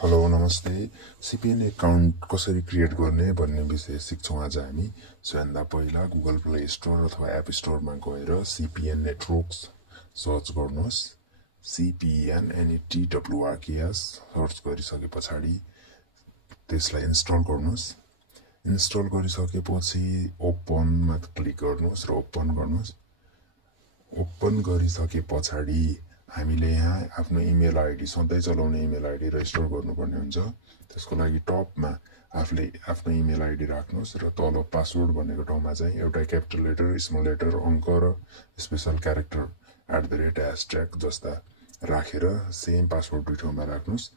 Hello नमस्ते CPN account कसरी create गर्ने भन्ने विषय सिक्छौं आज हामी सबैभन्दा पहिला गुगल प्ले स्टोर अथवा एप स्टोरमा गएर सीपीएन नेटवर्क्स सर्च गर्नुहोस् CPNNETWORKS सर्च गरिसके पछाडि त्यसलाई इन्स्टल गर्नुहोस् इन्स्टल गरिसकेपछि ओपनमा क्लिक गर्नुहोस् र ओपन गर्नुहोस् ओपन गरिसके पछाडि हामीले यहाँ आफ्नो इमेल आइडी सधैँ चलाउने इमेल आइडी रेजिस्टर गर्नुपर्ने हुन्छ त्यसको लागि टपमा आफूले आफ्नो इमेल आइडी राख्नुहोस् र तल पासवर्ड भनेको ठाउँमा चाहिँ एउटा क्यापिटल लेटर स्मल लेटर अङ्क र स्पेशल क्यारेक्टर @ जस्ता राखेर सेम पासवर्ड दुई ठाउँमा राख्नुहोस्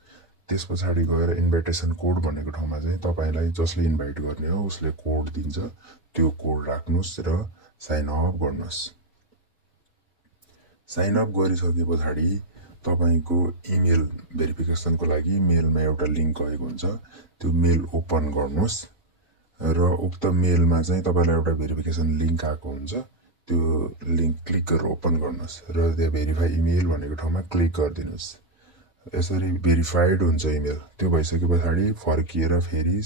त्यस पछाडि गएर इन्भिटेसन कोड भनेको ठाउँमा चाहिँ तपाईलाई जसले इन्भाइट गर्ने हो उसले कोड दिन्छ त्यो कोड राख्नुहोस् र साइन अप गर्नुहोस् साइन अप गरिसके पछाडि तपाईको इमेल भेरिफिकेसनको लागि मेलमा एउटा लिंक गएको हुन्छ त्यो मेल ओपन गर्नुहोस् र उक्त मेलमा चाहिँ तपाईलाई एउटा भेरिफिकेसन लिंक आएको हुन्छ त्यो लिंक क्लिक गरेर ओपन गर्नुहोस् र त्यो भेरिफाई इमेल भनेको ठाउँमा क्लिक गरिदिनुस् यसरी भेरिफाइड हुन्छ इमेल त्यो भइसके पछाडि फर्किएर फेरि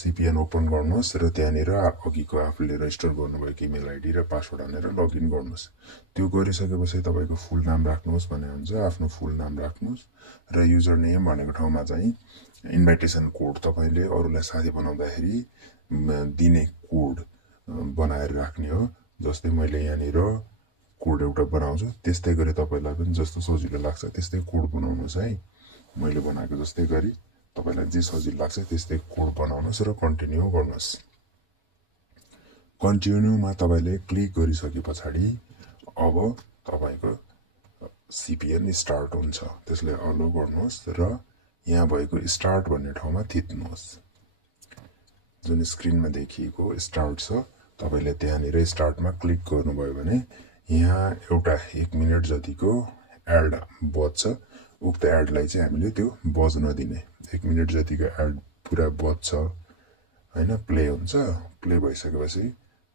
सीपीएन ओपन गर्नुहोस् र त्यहाँनिर अघिको आफूले रेजिस्टर गर्नुभएको इमेल आइडी र पासवर्ड हालेर लगइन गर्नुहोस् त्यो गरिसकेपछि तपाईको फुल नाम राख्नुहोस् भन्ने हुन्छ आफ्नो फुल नाम राख्नुहोस् र युजर नेम भनेको ठाउँमा चाहिँ इन्भिटेसन कोड तपाईले अरूलाई साथी बनाउँदाखेरि दिने कोड बनाएर राख्ने हो जस्तै मैले यहाँनिर कोड एउटा बनाउँछु त्यस्तै गरी तपाईलाई पनि जस्तो सजिलो लाग्छ त्यस्तै कोड बनाउनुस् है मैले बनाएको जस्तै गरी तपाईलाई जे सजिलो लाग्छ त्यस्तै कोड बनाउनुस् र कन्टिन्यू गर्नुस् कन्टिन्यूमा तपाईले क्लिक गरिसके पछाडि अब तपाईको सीपीएन स्टार्ट हुन्छ त्यसलाई अलो गर्नुहोस् र यहाँ भएको स्टार्ट भन्ने ठाउँमा थिच्नुहोस् जुन स्क्रिनमा देखिएको स्टार्ट छ तपाईले त्यहाँनिर स्टार्टमा क्लिक गर्नुभयो भने यहाँ एउटा 1 मिनेट जतिको एड बज्छ उक्त एडलाई चाहिँ हामीले त्यो बज्न दिने 1 मिनेट जतिको एड पुरा बज्छ हैन प्ले हुन्छ प्ले भइसकेपछि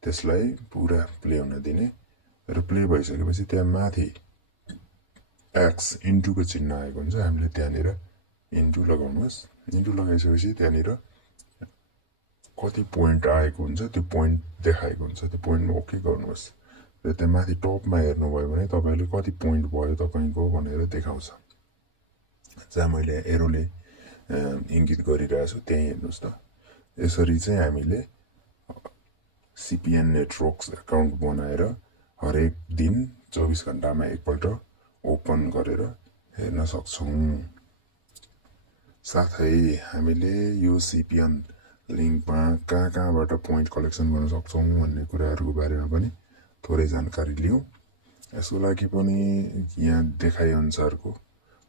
त्यसलाई पुरा प्ले हुन दिने र प्ले भइसकेपछि त्यहाँ माथि एक्स इन्टु को चिन्ह आएको हुन्छ हामीले त्यहाँनिर इन्टु लगाउनुस् इन्टु लगाइसकेपछि त्यहाँनिर कति पोइन्ट आएको हुन्छ त्यो पोइन्ट देखाएको हुन्छ त्यो पोइन्टमा ओके गर्नुस् र त्यहाँ माथि टपमा हेर्नुभयो भने तपाईले कति पोइन्ट भयो तपाईको भनेर देखाउँछ जहाँ मैले एरोले इङ्गित गरिरहेछु त्यही हेर्नुस् त यसरी चाहिँ हामीले सीपीएन नेटवर्क्स एकाउन्ट बनाएर हरेक दिन 24 घण्टामा एकपल्ट ओपन गरेर हेर्न सक्छौं साथै हामीले यो सीपीएन लिंकमा कहाँबाट पोइन्ट कलेक्सन गर्न सक्छौं भन्ने कुराहरुको बारेमा पनि थोरै जानकारी लियौं यसको लागि पनि यहाँ देखाए अनुसारको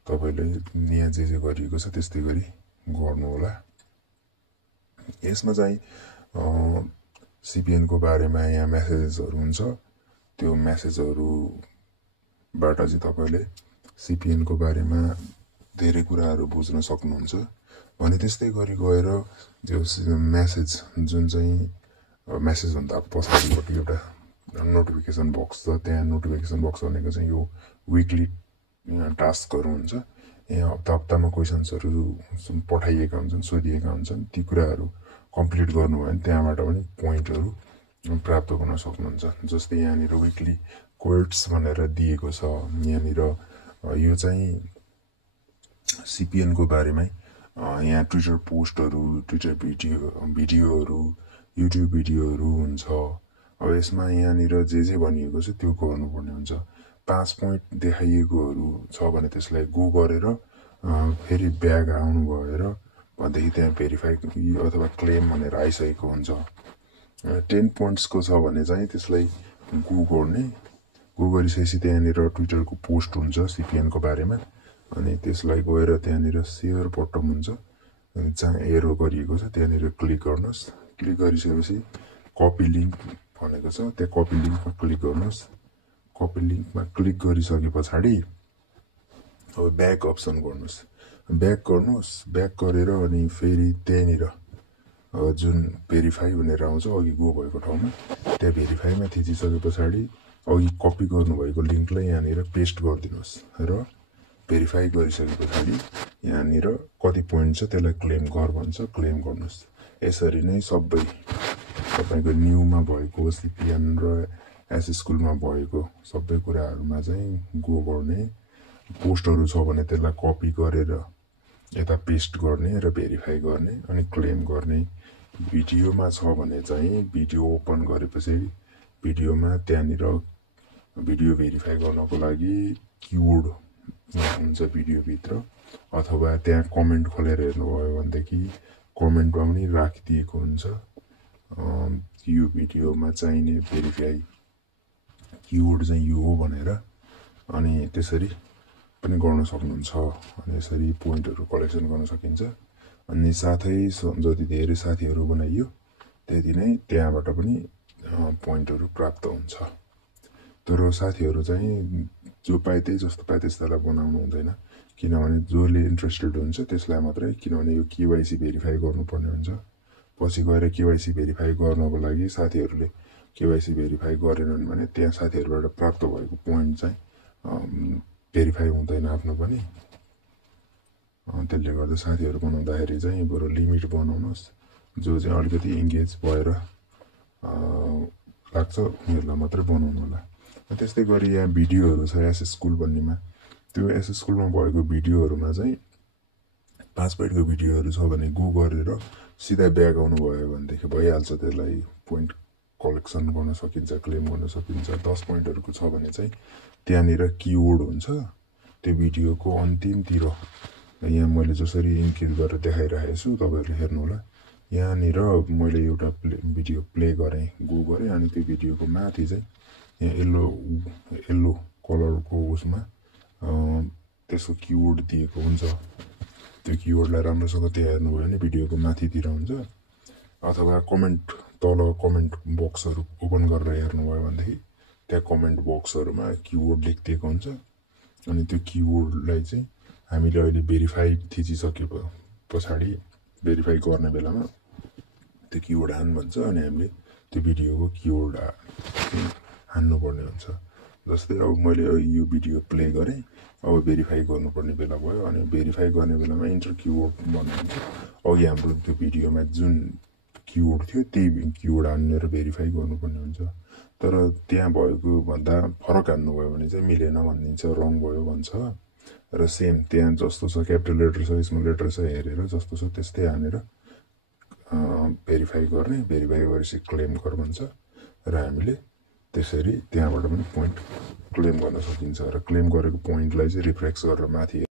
तपाईले यहाँ जे गरिएको छ त्यस्तै गरी गर्नु होला यसमा चाहिँ सीपीएन को बारेमा यहाँ मेसेजेसहरु हुन्छ त्यो मेसेजहरुबाट चाहिँ तपाईले सीपीएन को बारेमा धेरै कुराहरु बुझ्न सक्नुहुन्छ भने त्यस्तै गरी गएर त्यो मेसेज जुन चाहिँ मेसेज भन्दा पछाडिपटि एउटा नोटिफिकेसन बक्स छ त्यहाँ नोटिफिकेसन बक्स भनेको चाहिँ यो विकली टास्कहरु हुन्छ यहाँ हप्तामा क्वेशन्सहरु पठाइएका हुन्छन् सोधिएका हुन्छन् ती कुराहरु कम्प्लिट गर्नुभयो भने त्यहाँबाट पनि पोइन्टहरु प्राप्त गर्न सक्नुहुन्छ जस्तै यहाँनिर विकली क्वेट्स भनेर दिएको छ यहाँनिर यो चाहिँ सीपीएन को बारेमै यहाँ ट्विटर पोस्टहरु ट्विटर भिडियोहरु युट्युब भिडियोहरु हुन्छ अब यसमा यहाँनिर जे भनिएको छ त्यो गर्नुपर्ने हुन्छ 5 पोइन्ट देखाइएकोहरु छ भने त्यसलाई गो गरेर फेरि ब्याक आउनु भएर भन्दै त्यहाँ भेरिफाई अथवा क्लेम भनेर आइसकेको हुन्छ 10 पोइन्ट्स को छ भने चाहिँ त्यसलाई गो गर्ने गो गरिसकेपछि त्यहाँनिर ट्विटरको पोस्ट हुन्छ सीपीएन को बारेमा अनि त्यसलाई गएर त्यहाँनिर शेयर बटन हुन्छ जहाँ एरो गरिएको छ त्यहाँनिर क्लिक गर्नुस् क्लिक गरिसकेपछि कपी लिंक भनेको छ त्यो कपी लिंकमा क्लिक गर्नुस् कपी लिंकमा क्लिक गरिसके पछाडि अब ब्याक अप्सन गर्नुस् ब्याक गरेर अनि फेरि त्यहाँनिर जुन भेरिफाई भनेर आउँछ अघि गो भएको ठाउँमा त्यहाँ भेरिफाईमा थिचिसके पछाडि अघि कपी गर्नुभएको लिंकलाई यहाँनिर पेस्ट गरिदिनुस् र भेरिफाई गरिसके पछाडि यहाँनिर कति पोइन्ट छ त्यसलाई क्लेम गर भन्छ, क्लेम गर्नुहोस्। यसरी नै सबै तपाईको न्यूमा भएको सिपिएन र एस स्कुलमा भएको सबै कुराहरुमा चाहिँ गो गर्ने, पोस्टहरु छ भने त्यसलाई कपी गरेर यता पेस्ट गर्ने र भेरिफाई गर्ने अनि क्लेम गर्ने। भिडियोमा छ भने चाहिँ भिडियो ओपन गरेपछि भिडियोमा त्यहाँनिर भिडियो भेरिफाई गर्नको लागि कीवर्ड हुन्छ भिडियो भित्र, अथवा त्यहाँ कमेन्ट खोलेर हेर्नुभयो भनेदेखि कमेन्टमा पनि राखिदिएको हुन्छ यो भिडियोमा चाहिने भेरिफाई कीवर्ड चाहिँ यो हो भनेर। अनि त्यसरी पनि गर्न सक्नुहुन्छ। अनि यसरी पोइन्टहरु कलेक्सन गर्न सकिन्छ। अनि साथै जति धेरै साथीहरु बनाइयो त्यति नै त्यहाँबाट पनि पोइन्टहरु प्राप्त हुन्छ। तर साथीहरु चाहिँ जो पाए त्यही जस्तो पाए त्यस्तैलाई बनाउनु हुँदैन, किनभने जसले इन्ट्रेस्टेड हुन्छ त्यसलाई मात्रै, किनभने यो केवाइसी भेरिफाई गर्नुपर्ने हुन्छ। पछि गएर केवाइसी भेरिफाई गर्नको लागि साथीहरुले केवाइसी भेरिफाई गरेनन् भने त्यहाँ साथीहरुबाट प्राप्त भएको पोइन्ट चाहिँ भेरिफाई हुँदैन आफ्नो पनि। त्यसले गर्दा साथीहरु बनाउँदाखेरि चाहिँ बरु लिमिट बनाउनुस्, जो चाहिँ अलिकति एंगेज भएर लाग्छ उनीहरुलाई मात्रै बनाउनु होला। त्यस्तै गरी यहाँ भिडियोहरु छ एस स्कुल भन्नेमा, त्यो एस स्कुलमा भएको भिडियोहरुमा चाहिँ 5 मिनेटको भिडियोहरु छ भने गो गरेर सिधा ब्याक आउनु भयो भनेदेखि भइहाल्छ। त्यसलाई पोइन्ट कलेक्सन गर्न सकिन्छ, क्लेम गर्न सकिन्छ। 10 पोइन्टहरुको छ भने चाहिँ त्यहाँनिर कीवर्ड हुन्छ त्यो भिडियोको अन्तिमतिर। यहाँ मैले जसरी इन्क्रिज गरेर देखाइरहेको छु तपाईहरुले हेर्नु होला। यहाँनिर मैले एउटा भिडियो प्ले गरे, गो गरे, अनि त्यो भिडियोको माथि चाहिँ यहाँ येल्लो कलरको उसमा त्यसको कीवर्ड दिएको हुन्छ। त्यो कीवर्डलाई राम्रोसँग त्यहाँ हेर्नुभयो भने भिडियोको माथितिर हुन्छ, अथवा कमेन्ट तल कमेन्ट बक्सहरु ओपन गरेर हेर्नुभयो भनेदेखि त्यहाँ कमेन्ट बक्सहरुमा कीवर्ड लेखिदिएको हुन्छ। अनि त्यो कीवर्डलाई चाहिँ हामीले अहिले भेरिफाई थिचिसके पछाडी भेरिफाई गर्ने बेलामा त्यो कीवर्ड हान भन्छ अनि हामीले त्यो भिडियोको कीवर्ड हान्नुपर्ने हुन्छ। जस्तै अब मैले यो भिडियो प्ले गरे, अब भेरिफाई गर्नुपर्ने बेला भयो। अनि भेरिफाई गर्ने बेलामा इन्टर कीवर्ड भन्नुहुन्छ। अघि हाम्रो त्यो भिडियोमा जुन कीवर्ड थियो त्यही कीवर्ड हानेर भेरिफाई गर्नुपर्ने हुन्छ। तर त्यहाँ भएको भन्दा फरक हान्नुभयो भने चाहिँ मिलेन भनिदिन्छ, रङ भयो भन्छ। र सेम त्यहाँ जस्तो छ क्यापिटल लेटर छ स्मल लेटर छ हेरेर जस्तो छ त्यस्तै हानेर भेरिफाई गर्ने। भेरिफाई गरेपछि क्लेम गर भन्छ र हामीले त्यसरी त्यहाँबाट पनि पोइन्ट क्लेम गर्न सकिन्छ। र क्लेम गरेको पोइन्टलाई चाहिँ रिफ्रेश गरेर माथि